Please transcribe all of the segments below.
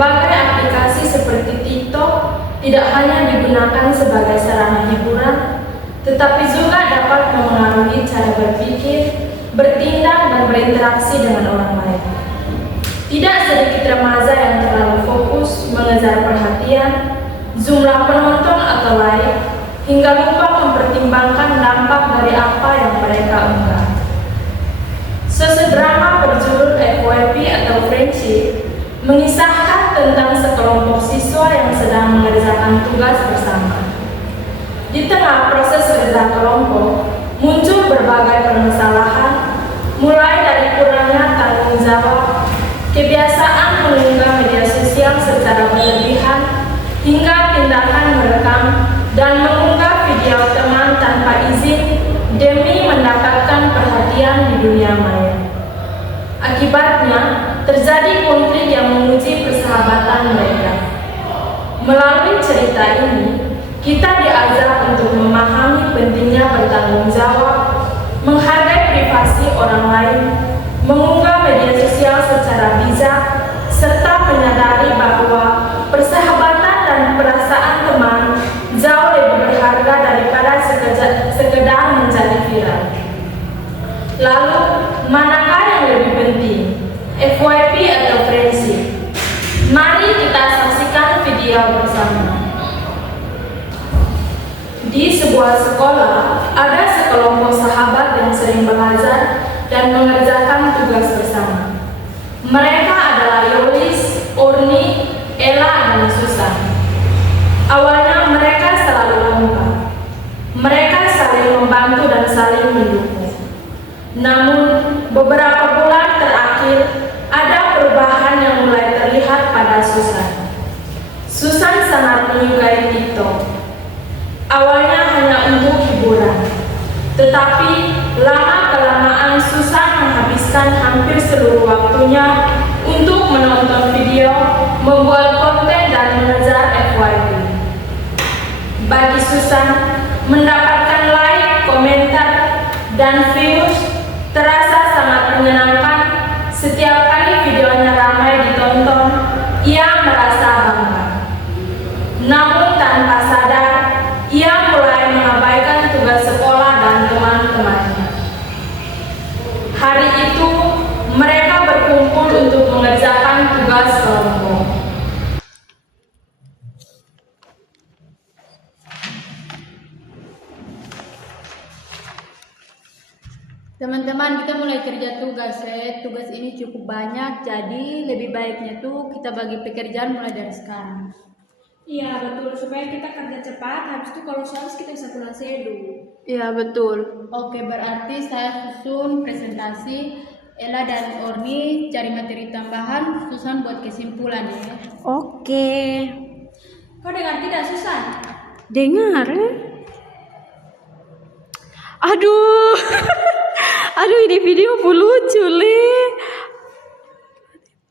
Berbagai aplikasi seperti TikTok tidak hanya digunakan sebagai sarana hiburan, tetapi juga dapat memengaruhi cara berpikir, bertindak, dan berinteraksi dengan orang lain. Tidak sedikit remaja yang terlalu fokus mengejar perhatian, jumlah penonton atau like, hingga lupa mempertimbangkan dampak dari apa yang mereka unggah. Sesedrama berjudul FYP atau Friendship mengisahkan tentang sekelompok siswa yang sedang mengerjakan tugas bersama. Di tengah proses kerja kelompok, muncul berbagai permasalahan, mulai dari kurangnya tanggung jawab, kebiasaan mengunggah media sosial secara berlebihan, hingga tindakan merekam dan mengunggah video teman tanpa izin demi mendapatkan perhatian di dunia maya. Akibatnya, terjadi konflik yang menguji persahabatan mereka. Melalui cerita ini, kita diajar untuk memahami pentingnya bertanggung jawab, menghargai privasi orang lain, mengunggah media sosial secara bijak, serta menyadari bahwa persahabatan dan perasaan teman jauh lebih berharga daripada sekedar menjadi viral. Lalu, manakah yang lebih penting, FYP atau friendship? Mari kita saksikan video bersama. Di sebuah sekolah, ada sekelompok sahabat yang sering belajar dan mengerjakan tugas bersama. Mereka adalah Yolis, Orni, Ella, dan Susan. Awalnya mereka selalu kompak. Mereka saling membantu dan saling mendukung. Namun, beberapa bulan terakhir, ada perubahan yang mulai terlihat pada Susan. Susan sangat menyukai TikTok. Awalnya hanya untuk hiburan, tetapi lama-kelamaan Susan menghabiskan hampir seluruh waktunya untuk menonton video, membuat konten, dan mengejar FYP. Bagi Susan, mendapatkan like, komentar, dan views terasa sangat menyenangkan. Setiap kali videonya ramai ditonton, ia merasa bangga. Namun tanpa sadar, ia mulai mengabaikan tugas sekolah dan teman-temannya. Hari itu, mereka berkumpul untuk mengerjakan tugas kelompok. Teman-teman, kita mulai kerja tugas ya. Tugas ini cukup banyak, jadi lebih baiknya tuh kita bagi pekerjaan mulai dari sekarang. Iya betul, supaya kita kerja cepat, habis itu kalau sales kita bisa pulang sedu. Iya betul. Oke, berarti saya susun presentasi, Ella dan Orni cari materi tambahan, Susan buat kesimpulan ya. Oke. Kau dengar tidak, Susan? Dengar. Aduh. Aduh, ini video lucu, Le.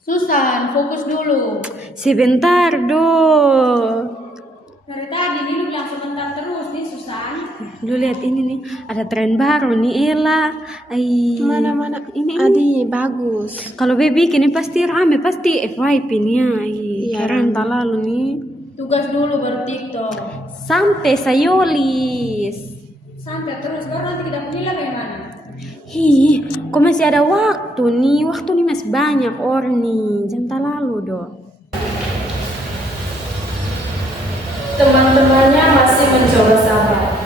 Susan, fokus dulu. Sebentar, Do. Dari tadi nih lu bilang sebentar terus nih, Susan. Lu lihat ini nih, ada tren baru nih, Ella. Mana ini Adi bagus. Kalau baby ini pasti rame, pasti FYP nih ya. Iya, Keren tak lalu nih. Tugas dulu baru TikTok. Sampai Sayolis. Sampai terus, baru nanti kita pilih bagaimana? Hi, kok masih ada waktu nih? Waktu nih masih banyak, Orni. Jangan lalu, Do. Teman-temannya masih mencoba sabar.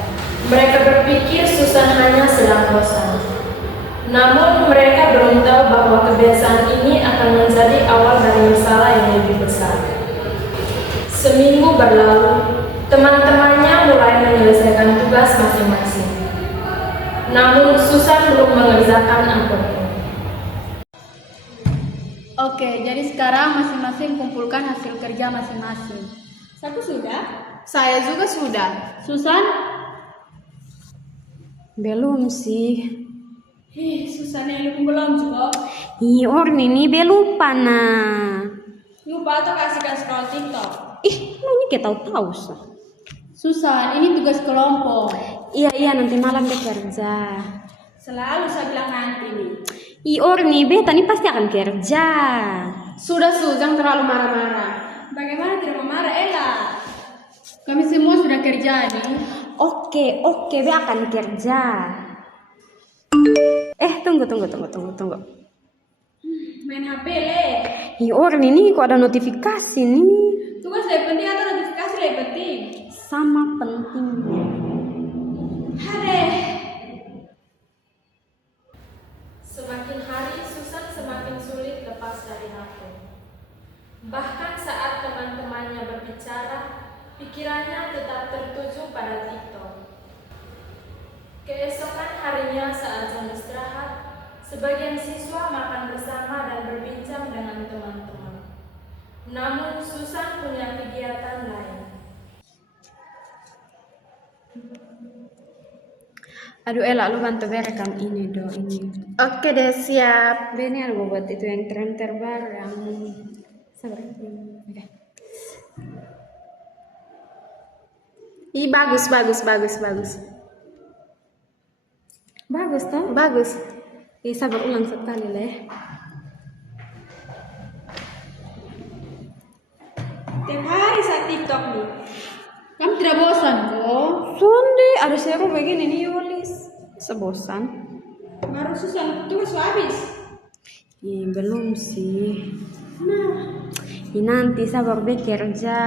Mereka berpikir Susan hanya sedang bosan. Namun mereka belum tahu bahwa kebiasaan ini akan menjadi awal dari masalah yang lebih besar. Seminggu berlalu, teman-temannya mulai menyelesaikan tugas masing-masing. Namun Susan belum mengerjakan apapun. Oke, jadi sekarang masing-masing kumpulkan hasil kerja masing-masing. Satu sudah? Saya juga sudah. Susan? Belum sih. Susan yang belum juga. Ih, Orni ini belum nah. Lupa atau kasihkan scroll TikTok. Ih, lu ini kayak tahu-tahu sih. Susan, ini tugas kelompok. Iya, nanti malam bekerja. Selalu saya bilang nanti nih. Ih, Orni, beta nih pasti akan kerja. Sudah Su, jangan terlalu marah-marah. Bagaimana tidak memarah, Ella? Kami semua sudah kerja nih. Oke, be akan kerja. Tunggu. Main HP, Le. Orang ini kok ada notifikasi nih? Tugas lebih penting atau notifikasi lebih penting? Sama pentingnya. Hade. Semakin hari Susan semakin sulit lepas dari HP. Bahkan saat teman-temannya berbicara, pikirannya tetap tertuju pada TikTok. Keesokan harinya saat jam istirahat, sebagian siswa makan bersama dan berbincang dengan teman-teman. Namun Susan punya kegiatan lain. Aduh Ella, lu bantu berekam ini ini. Oke deh, siap. Beni aku buat itu yang tren terbaru yang sabar. Oke. Ih, bagus. Bagus toh? Bagus. Sabar ulang sekali leh. Tiap hari saat TikTok nih. Kamu tidak bosan kok? Sonde, ada seru begini nih Yolis. Sebosan. Baru Susan tugas habis. Belum sih. Nanti sabar bekerja.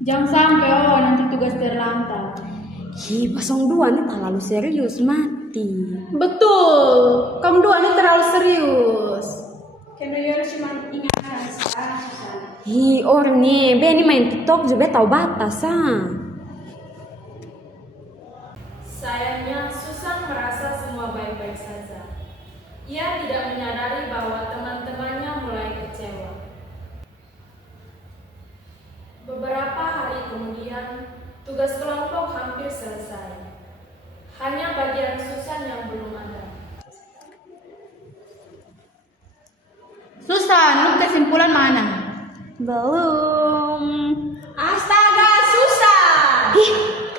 Jangan sampai nanti tugas terlantar. 02 nih terlalu serius mati. Betul. Kamu dua ini terlalu serius. Karena Yoris cuma ingat Susan. Orang nih, Beni main TikTok juga tahu batas Sayangnya Susan merasa semua baik-baik saja. Ia tidak menyadari bahwa teman-temannya mulai kecewa. Beberapa hari kemudian, tugas kelompok hampir selesai. Hanya bagian Susan yang belum ada. Susan, lu kesimpulan mana? Belum. Astaga, Susan.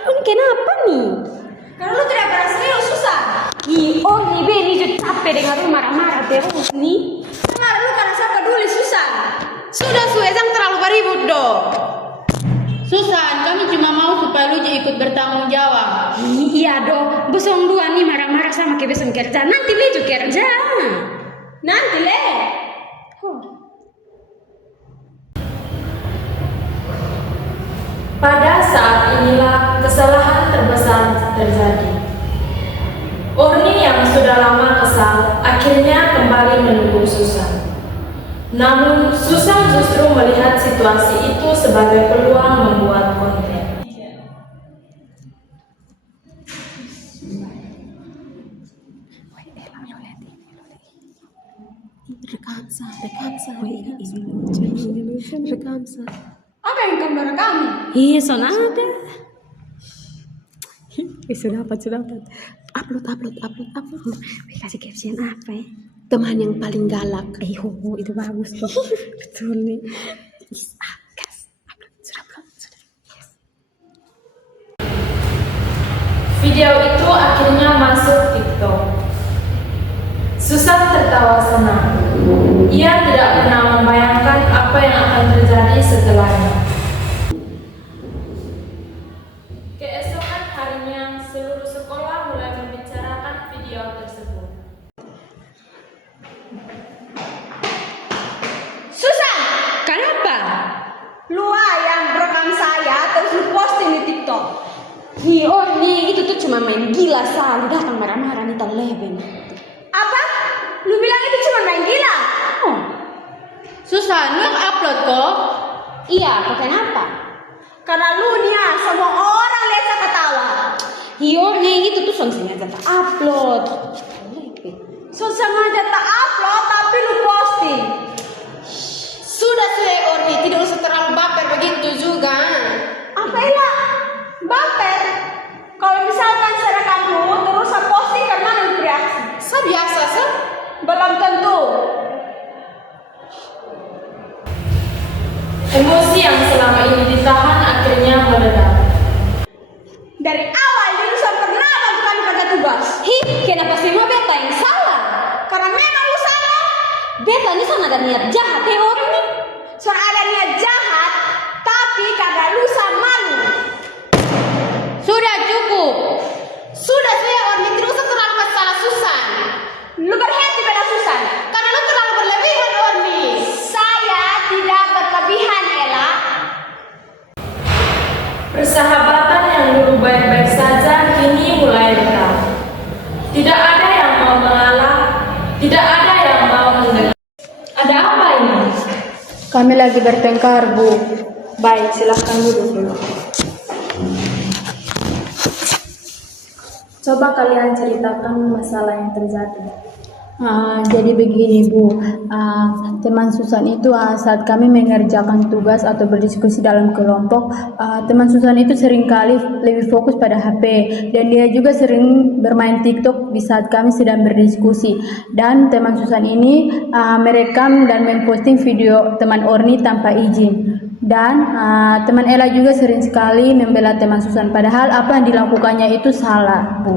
Lu kenapa nih? Karena lu tidak pernah serius, Susan. Nih Beni juga capek dengar lu marah-marah terus nih. Kemarin lu karena saya peduli, Susan. Sudah Su, jangan terlalu beribut dong. Susan, kami cuma mau supaya lu ikut bertanggung jawab. Iya dong, besong dua nih marah-marah sama ke besong kerja. Nanti Beju kerja. Nanti, Le. Pada saat inilah kesalahan terbesar terjadi. Orni yang sudah lama kesal akhirnya kembali mendukung Susan. Namun Susan justru melihat situasi itu sebagai peluang membuat konten. Rekam sa. Apa yang kamu rekam? Son ada. Sudah dapat. Upload. Kasih caption apa ya? Teman yang paling galak. Itu bagus tuh. Betul nih. Video itu akhirnya masuk TikTok. Susan tertawa senang. Ia tidak pernah membayangkan apa yang akan terjadi setelahnya. Keesokan harinya, seluruh sekolah mulai membicarakan video tersebut. Susan, Kenapa? lu yang merekam saya terus lu posting di TikTok. Orni itu tuh cuma main gila selalu datang marah-marah nih terleben. Apa? Lu bilang itu cuma main gila? Susan, lu upload kok? Iya, kok kenapa? Karena lu nih semua orang lihat saya ketawa. Orni itu tuh sengaja tak upload. Sengaja tak upload tapi lu posting. Sudah Orni, tidak usah terlalu baper begitu juga. Apa Ella? Baper. Kalau misalkan saya rekam lu terus saya posting karena lu bereaksi. Biasa. Belum tentu. Emosi yang selama ini ditahan akhirnya meledak. Dari awal lu sudah pernah bantu kami kerja tugas. Kenapa semua beta yang salah? Karena memang lu salah. Beta ini sana ada niat jahat ya orang nih. Soalnya ada niat jahat, tapi kada lusa malu. Sudah cukup. Sudah saya Orni tidak usah terlalu masalah Susan. Lu berhenti pada Susan. Karena lu terlalu berlebihan Orni. Saya tidak berlebihan, Ella. Persahabatan yang dulu baik-baik saja kini mulai retak. Tidak ada yang mau mengalah, tidak ada yang mau mendengar. Ada apa ini? Kami lagi bertengkar, Bu. Baik, silahkan duduk dulu. Coba kalian ceritakan masalah yang terjadi. Jadi begini, Bu. Teman Susan itu saat kami mengerjakan tugas atau berdiskusi dalam kelompok, teman Susan itu seringkali lebih fokus pada HP dan dia juga sering bermain TikTok di saat kami sedang berdiskusi. Dan teman Susan ini merekam dan memposting video teman Orni tanpa izin. Dan teman Ella juga sering sekali membela teman Susan, padahal apa yang dilakukannya itu salah, Bu.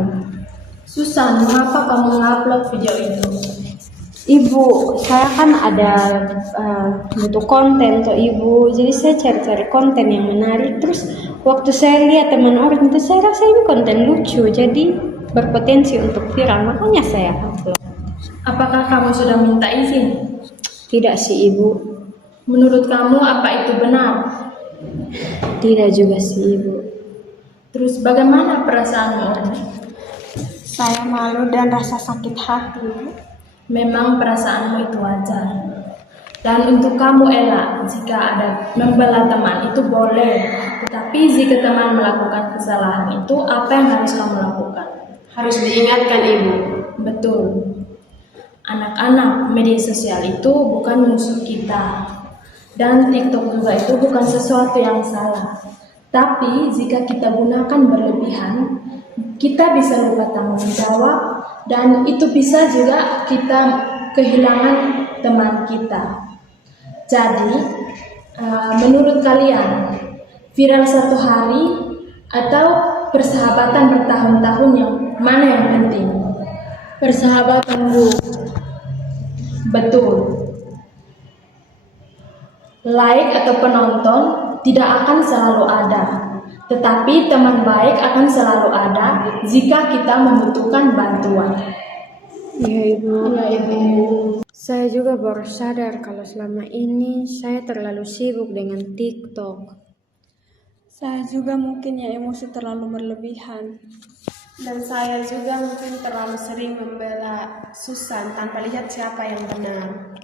Susan, mengapa kamu mengupload video itu? Ibu, saya kan ada butuh konten toh Ibu, jadi saya cari-cari konten yang menarik. Terus waktu saya lihat teman orang itu, saya rasa ini konten lucu, jadi berpotensi untuk viral, makanya saya upload. Apakah kamu sudah minta izin? Tidak sih Ibu. Menurut kamu apa itu benar? Tidak juga sih Ibu. Terus bagaimana perasaanmu, Orni? Saya malu dan rasa sakit hati. Memang perasaanmu itu wajar. Dan untuk kamu Ella, jika ada membela teman itu boleh. Tetapi jika teman melakukan kesalahan itu, apa yang harus kamu lakukan? Harus diingatkan Ibu. Betul. Anak-anak, media sosial itu bukan musuh kita. Dan TikTok juga itu bukan sesuatu yang salah. Tapi jika kita gunakan berlebihan, kita bisa lupa tanggung jawab dan itu bisa juga kita kehilangan teman kita. Jadi, menurut kalian, viral satu hari atau persahabatan bertahun-tahun yang mana yang penting? Persahabatan, Bu. Betul. Like atau penonton tidak akan selalu ada. Tetapi teman baik akan selalu ada jika kita membutuhkan bantuan. Iya Ibu. Iya, Ibu. Saya juga baru sadar kalau selama ini saya terlalu sibuk dengan TikTok. Saya juga mungkin ya emosi terlalu berlebihan. Dan saya juga mungkin terlalu sering membela Susan tanpa lihat siapa yang benar.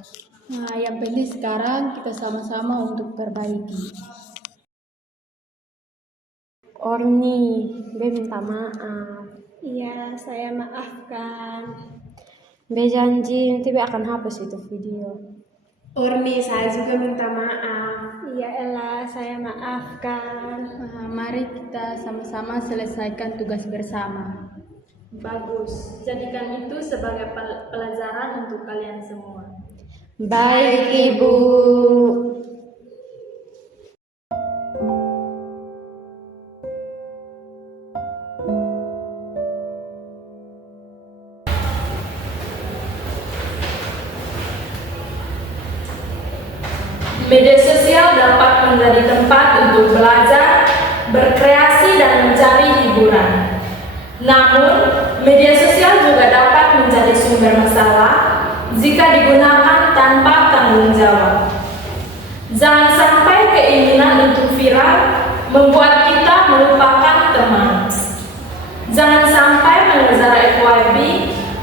Nah, yang penting sekarang kita sama-sama untuk perbaiki. Orni, Be minta maaf. Iya, saya maafkan. Be janji nanti Be akan hapus itu video. Orni, saya juga minta maaf. Iya, Ella, saya maafkan. Mari kita sama-sama selesaikan tugas bersama. Bagus, jadikan itu sebagai pelajaran untuk kalian semua. Baik Ibu. Media sosial dapat menjadi tempat untuk belajar, berkreasi, dan mencari hiburan. Namun, media sosial juga dapat menjadi sumber masalah jika digunakan tanpa tanggung jawab. Jangan sampai keinginan untuk viral membuat kita melupakan teman. Jangan sampai mengejar FYP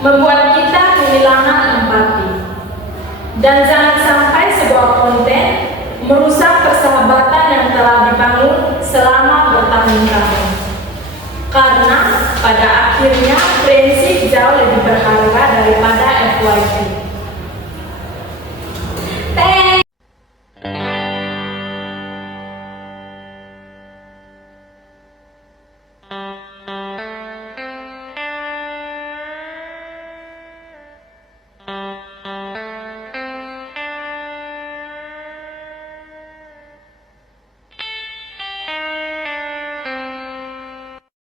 membuat kita kehilangan empati. Dan jangan sampai sebuah konten merusak persahabatan yang telah dibangun selama bertahun-tahun. Karena pada akhirnya prinsip jauh lebih berharga daripada FYP.